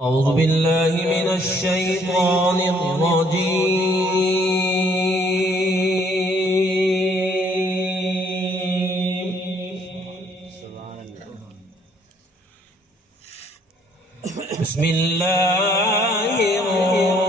أعوذ بالله من الشيطان الرجيم. بسم الله الرحمن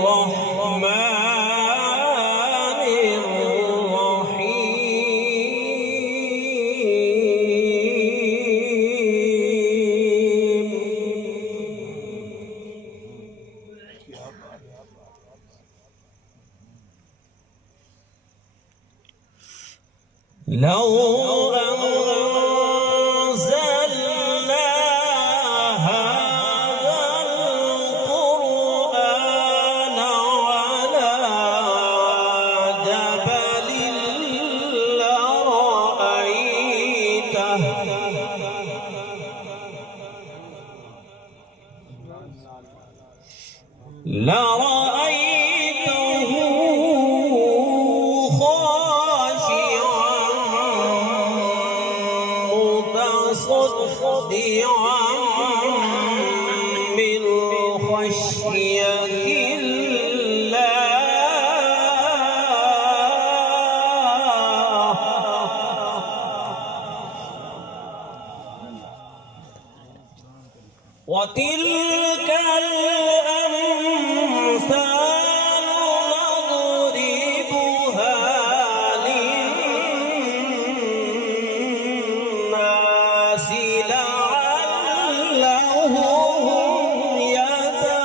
لو أنزلنا هذا القرآن على جبل لرأيته متصدعا من خشية الله وتلك الأمثال نضربها للناس لعلهم يتفكرون.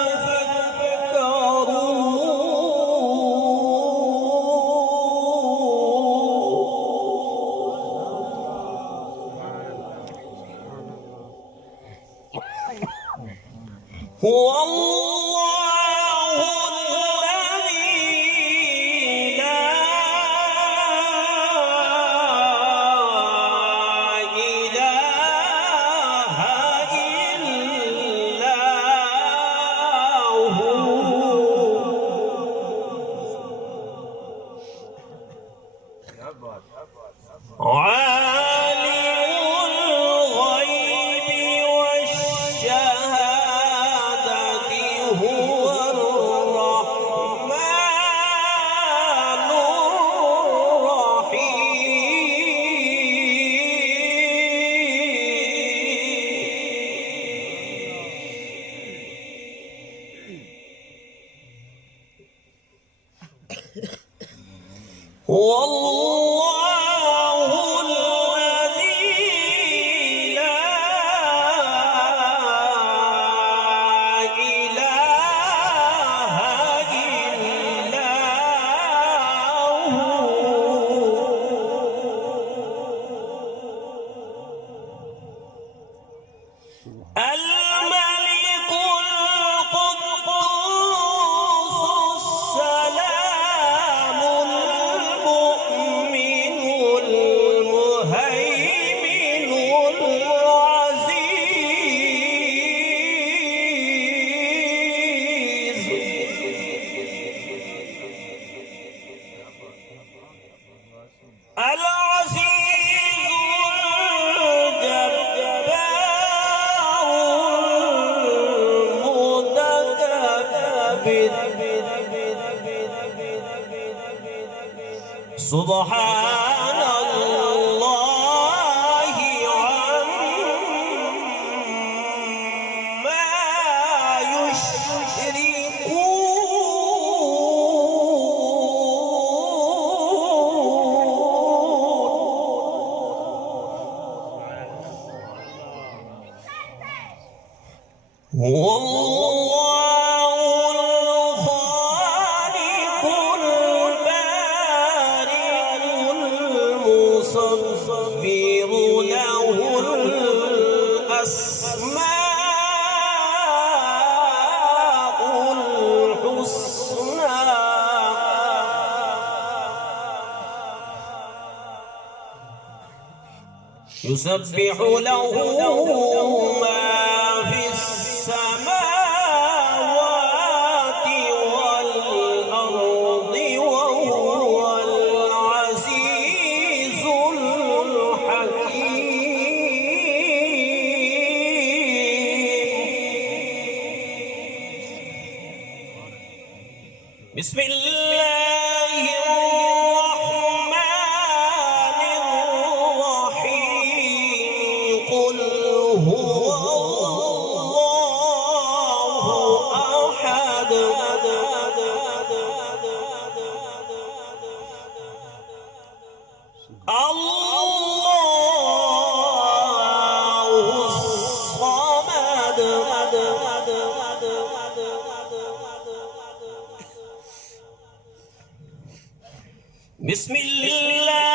هو الله الذي لا إله إلا هو عالم الغيب والشهادة هو الرحمن الرحيم. هو الله الذي لا إله إلا هو الملك القدوس السلام المؤمن المهيمن العزيز سبحان الله عما يشركون. هو الله الخالق البارئ المصور له الأسماء الحسنى يسبح له ما في السماوات والأرض وهو العزيز الحكيم. بسم الله الرحمن الرحيم قل هو الله أحد الله الصمد بسم الله